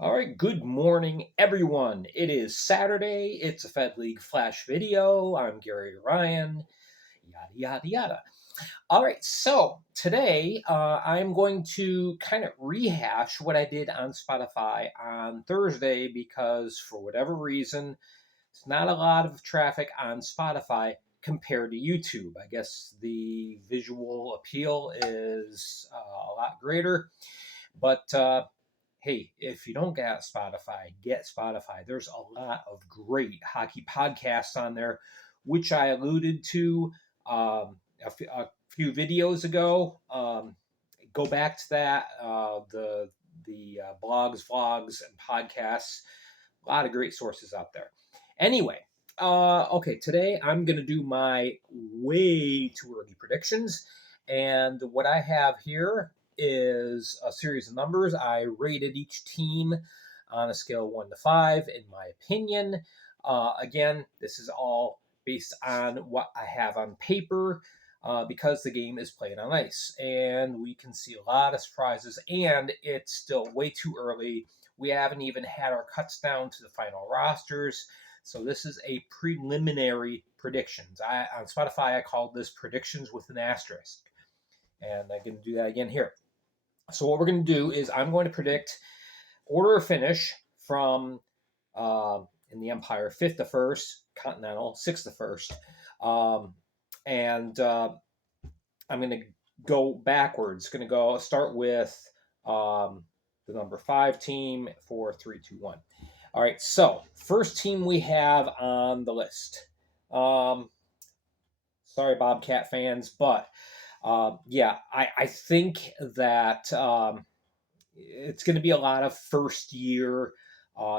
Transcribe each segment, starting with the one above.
All right, good morning, everyone. It is Saturday. It's a Fed League Flash video. I'm Gary Ryan, yada, yada, yada. All right, so today I'm going to kind of rehash what I did on Spotify on Thursday because for whatever reason, it's not a lot of traffic on Spotify compared to YouTube. I guess the visual appeal is a lot greater, but hey, if you don't get Spotify. There's a lot of great hockey podcasts on there, which I alluded to a few videos ago. Go back to that. The blogs, vlogs, and podcasts. A lot of great sources out there. Anyway, okay, today I'm going to do my way too early predictions. And what I have here is a series of numbers. I rated each team on a scale of 1 to 5, in my opinion. Again, this is all based on what I have on paper because the game is played on ice. And we can see a lot of surprises, and it's still way too early. We haven't even had our cuts down to the final rosters. So this is a preliminary predictions. On Spotify, I called this predictions with an asterisk. And I'm going to do that again here. So what we're going to do is I'm going to predict order of finish from in the Empire, 5th to 1st, Continental, 6th to 1st. And I'm going to go backwards. Going to start with the number 5 team, 4, 3, 2, 1. All right, so first team we have on the list. Sorry, Bobcat fans, but I think that it's going to be a lot of first year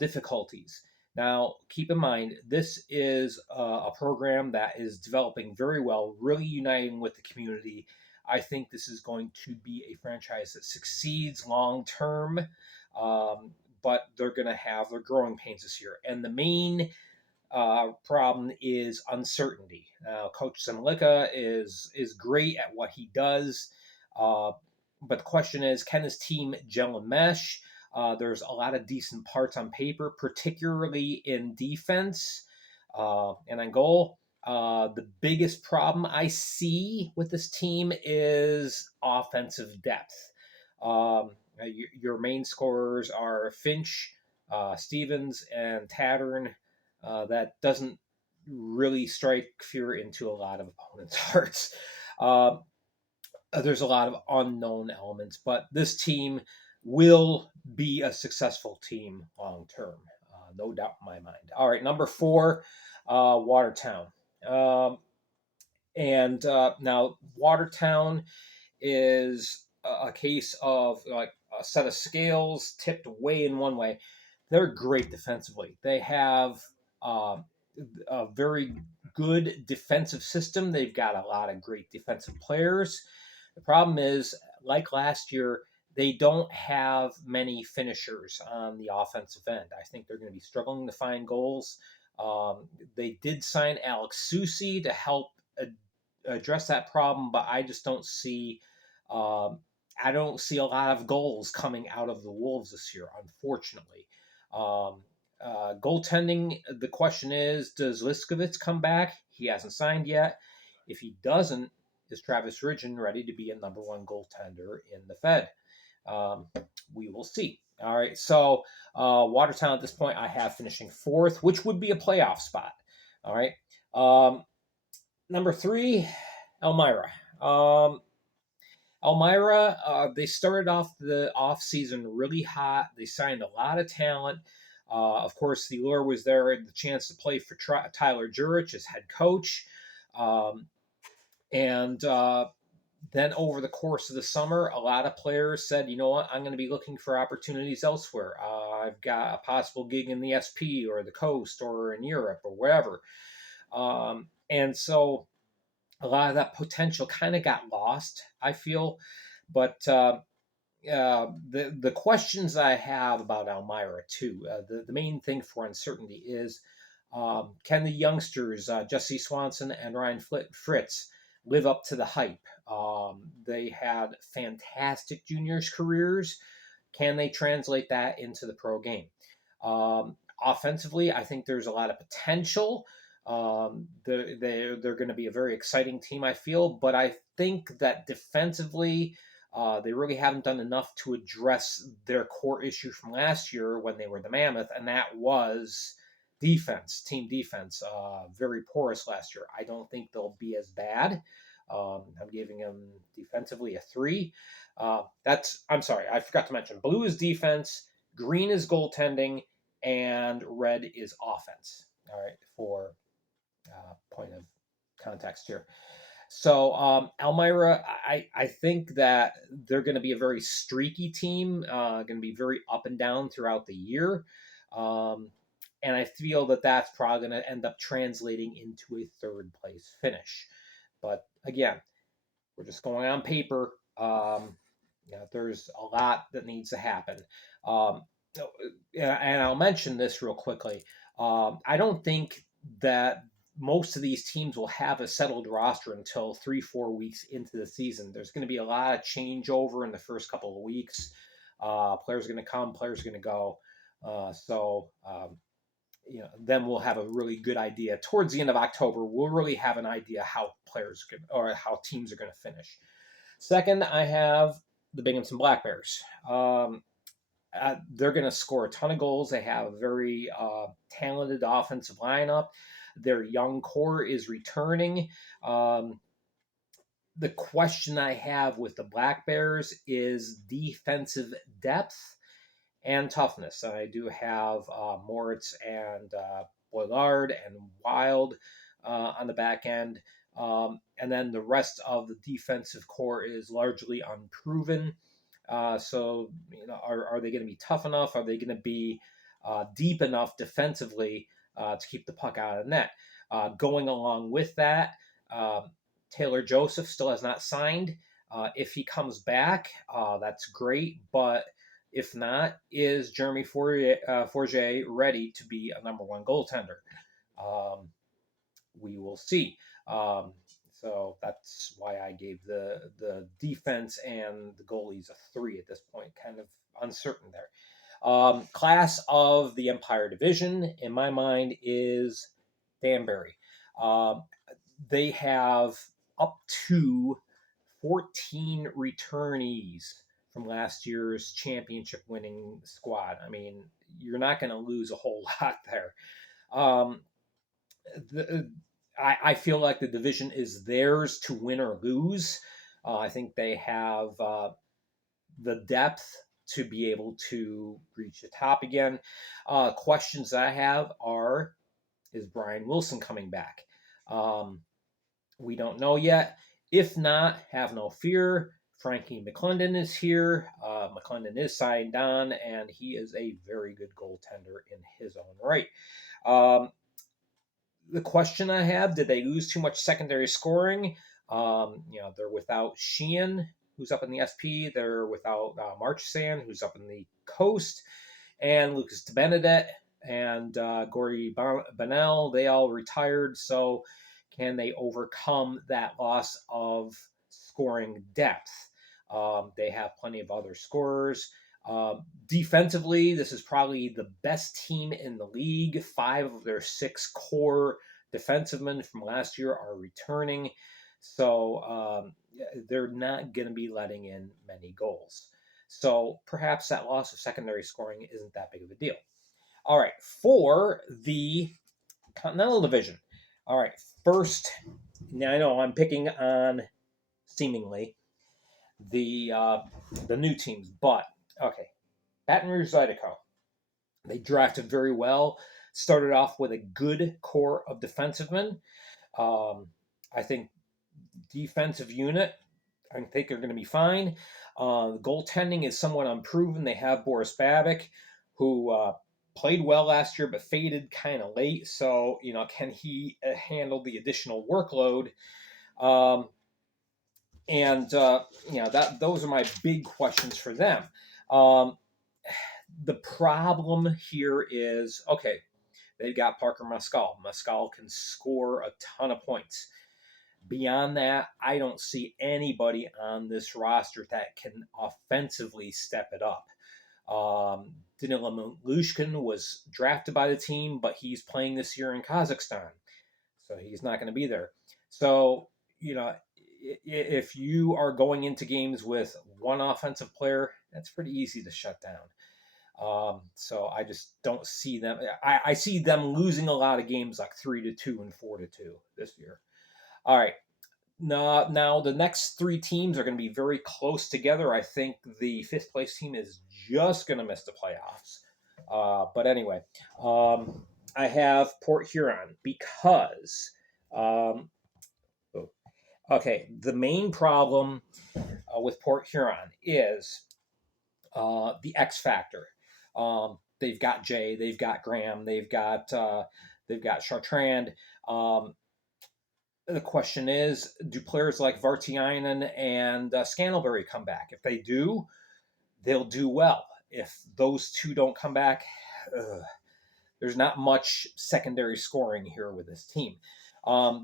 difficulties. Now, keep in mind, this is a program that is developing very well, really uniting with the community. I think this is going to be a franchise that succeeds long term, but they're going to have their growing pains this year. And the main problem is uncertainty. Coach Semlika is great at what he does, but the question is, can his team gel and mesh? There's a lot of decent parts on paper, particularly in defense and on goal. The biggest problem I see with this team is offensive depth. Your main scorers are Finch, Stevens, and Tattern. That doesn't really strike fear into a lot of opponents' hearts. There's a lot of unknown elements, but this team will be a successful team long term. No doubt in my mind. All right, number 4, Watertown. Now, Watertown is a case of like a set of scales tipped way in one way. They're great defensively. They have a very good defensive system. They've got a lot of great defensive players. The problem is, like last year, they don't have many finishers on the offensive end. I think they're going to be struggling to find goals. They did sign Alex Susi to help address that problem, but I just don't see. I don't see a lot of goals coming out of the Wolves this year, unfortunately. Goaltending, the question is, does Liskovitz come back? He hasn't signed yet. If he doesn't, is Travis Ridgen ready to be a number 1 goaltender in the Fed? We will see. All right, so Watertown at this point I have finishing 4th, which would be a playoff spot. All right. Number 3, Elmira. Elmira, they started off the offseason really hot. They signed a lot of talent. Of course, the lure was there, the chance to play for Tyler Jurich as head coach. Then over the course of the summer, a lot of players said, you know what, I'm going to be looking for opportunities elsewhere. I've got a possible gig in the SP or the Coast or in Europe or wherever. And so a lot of that potential kind of got lost, I feel. But the questions I have about Elmira, too, the main thing for uncertainty is, can the youngsters, Jesse Swanson and Ryan Fritz, live up to the hype? They had fantastic juniors careers. Can they translate that into the pro game? Offensively, I think there's a lot of potential. They're going to be a very exciting team, I feel, but I think that defensively, they really haven't done enough to address their core issue from last year when they were the Mammoth, and that was defense, team defense. Very porous last year. I don't think they'll be as bad. I'm giving them defensively a 3. I'm sorry, I forgot to mention. Blue is defense, green is goaltending, and red is offense. All right, for point of context here. So Elmira, I think that they're going to be a very streaky team, going to be very up and down throughout the year. And I feel that that's probably going to end up translating into a third place finish. But again, we're just going on paper. There's a lot that needs to happen. Um, and I'll mention this real quickly. I don't think that most of these teams will have a settled roster until 3-4 weeks into the season. There's going to be a lot of changeover in the first couple of weeks. Players are going to come, players are going to go. Then we'll have a really good idea. Towards the end of October, we'll really have an idea how how teams are going to finish. Second, I have the Binghamton Black Bears. They're going to score a ton of goals. They have a very talented offensive lineup. Their young core is returning. The question I have with the Black Bears is defensive depth and toughness. I do have Moritz and Boillard and Wild on the back end. And then the rest of the defensive core is largely unproven. So, are they going to be tough enough? Are they going to be deep enough defensively to keep the puck out of the net? Going along with that, Taylor Joseph still has not signed. If he comes back, that's great. But if not, is Jeremy Forget ready to be a number one goaltender? We will see. So that's why I gave the defense and the goalies a 3 at this point. Kind of uncertain there. Class of the Empire Division, in my mind, is Danbury. They have up to 14 returnees from last year's championship winning squad. I mean, you're not going to lose a whole lot there. I feel like the division is theirs to win or lose. I think they have the depth to be able to reach the top again. Questions I have are, is Brian Wilson coming back? We don't know yet. If not, have no fear. Frankie McClendon is here. McClendon is signed on, and he is a very good goaltender in his own right. The question I have, did they lose too much secondary scoring? They're without Sheehan, who's up in the SP. They're without Marchand, who's up in the coast. And Lucas DeBenedette and Gordy Bonnell, they all retired. So can they overcome that loss of scoring depth? They have plenty of other scorers. Defensively, this is probably the best team in the league. 5 of their 6 core defensemen from last year are returning. So they're not going to be letting in many goals. So perhaps that loss of secondary scoring isn't that big of a deal. All right, for the Continental Division. All right, first, now I know I'm picking on seemingly the new teams, but okay, Baton Rouge Zydeco. They drafted very well. Started off with a good core of defensemen. I think defensive unit, I think they're going to be fine. Goaltending is somewhat unproven. They have Boris Babic, who played well last year but faded kind of late. So, can he handle the additional workload? Those are my big questions for them. The problem here is, okay, they've got Parker Mescal. Mescal can score a ton of points. Beyond that, I don't see anybody on this roster that can offensively step it up. Danila Lushkin was drafted by the team, but he's playing this year in Kazakhstan, so he's not going to be there. So, you know, if you are going into games with one offensive player, that's pretty easy to shut down. So I just don't see them. I see them losing a lot of games like 3-2 and 4-2 this year. All right. Now the next three teams are going to be very close together. I think the fifth place team is just going to miss the playoffs. But anyway, I have Port Huron because, um, okay, the main problem with Port Huron is the X factor. They've got Jay, they've got Graham, they've got Chartrand. The question is, do players like Vartiainen and Scantlebury come back? If they do, they'll do well. If those two don't come back, there's not much secondary scoring here with this team.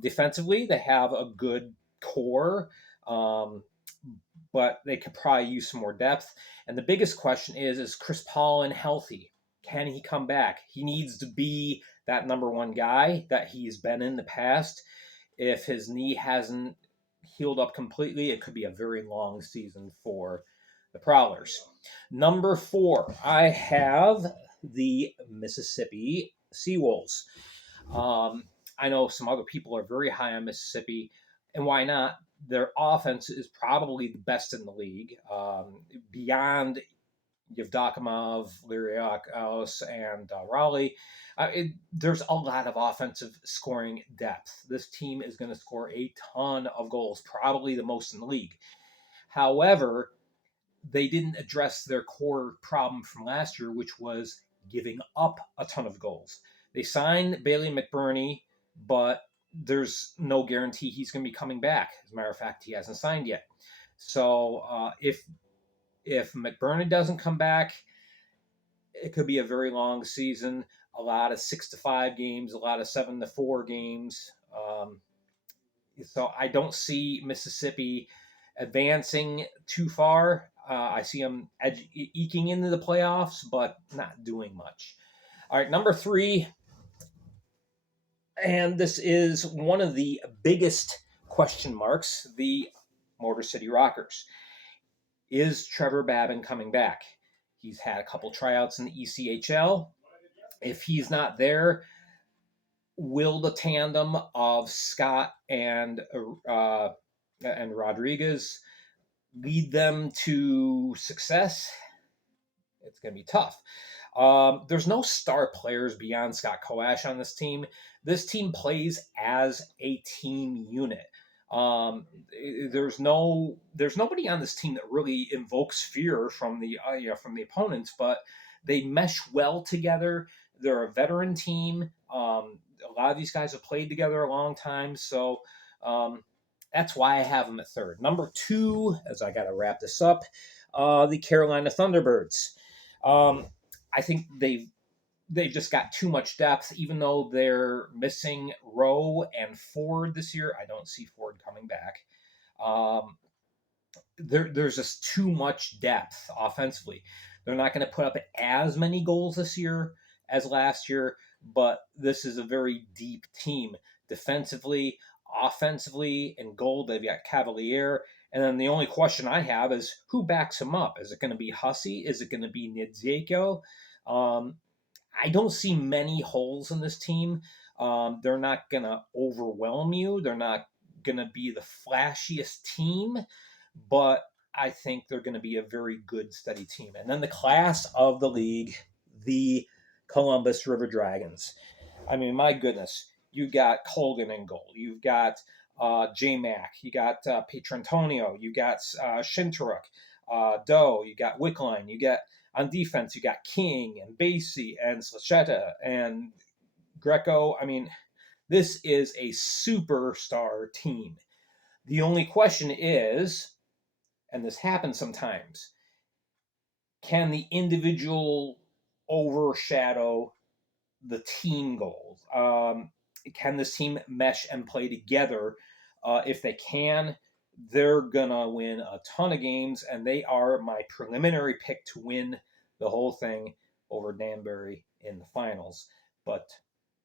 Defensively, they have a good core, but they could probably use some more depth. And the biggest question is Chris Paulin healthy? Can he come back? He needs to be that number one guy that he's been in the past. If his knee hasn't healed up completely, it could be a very long season for the Prowlers. Number 4, I have the Mississippi Seawolves. I know some other people are very high on Mississippi, and why not? Their offense is probably the best in the league, beyond Yevdokimov, Lyriakos, and Raleigh. There's a lot of offensive scoring depth. This team is going to score a ton of goals, probably the most in the league. However, they didn't address their core problem from last year, which was giving up a ton of goals. They signed Bailey McBurney, but there's no guarantee he's going to be coming back. As a matter of fact, he hasn't signed yet. So if McBurney doesn't come back, it could be a very long season. A lot of 6-5 games, a lot of 7-4 games. So I don't see Mississippi advancing too far. I see them eking into the playoffs, but not doing much. All right, number 3, and this is one of the biggest question marks, the Motor City Rockers. Is Trevor Babin coming back? He's had a couple tryouts in the ECHL. If he's not there, will the tandem of Scott and Rodriguez lead them to success? It's going to be tough. There's no star players beyond Scott Koash on this team. This team plays as a team unit. There's nobody on this team that really invokes fear from the opponents, but they mesh well together. They're a veteran team. A lot of these guys have played together a long time, so that's why I have them at 3rd. Number 2, as I got to wrap this up, the Carolina Thunderbirds. I think they've just got too much depth. Even though they're missing Rowe and Ford this year, I don't see Ford coming back. There's just too much depth offensively. They're not going to put up as many goals this year as last year, but this is a very deep team. Defensively, offensively, in goal, they've got Cavalier. And then the only question I have is who backs him up? Is it going to be Hussey? Is it going to be Nidzieko? I don't see many holes in this team. They're not going to overwhelm you. They're not going to be the flashiest team, but I think they're going to be a very good, steady team. And then the class of the league, the Columbus River Dragons. I mean, my goodness, you got Colgan in goal. You've got J-Mac. You got Petrantonio. You got Shintaruk, Doe. You got Wickline. You got on defense. You got King and Basie and Slachetta and Greco. I mean, this is a superstar team. The only question is, and this happens sometimes, can the individual overshadow the team goals? Can this team mesh and play together? If they can, they're going to win a ton of games, and they are my preliminary pick to win the whole thing over Danbury in the finals. But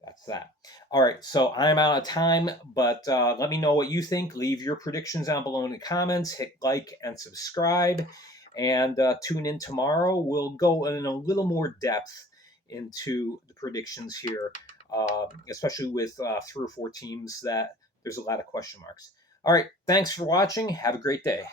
that's that. All right, so I'm out of time, but let me know what you think. Leave your predictions down below in the comments. Hit like and subscribe, and tune in tomorrow. We'll go in a little more depth into the predictions here, especially with 3 or 4 teams that there's a lot of question marks. All right, thanks for watching. Have a great day.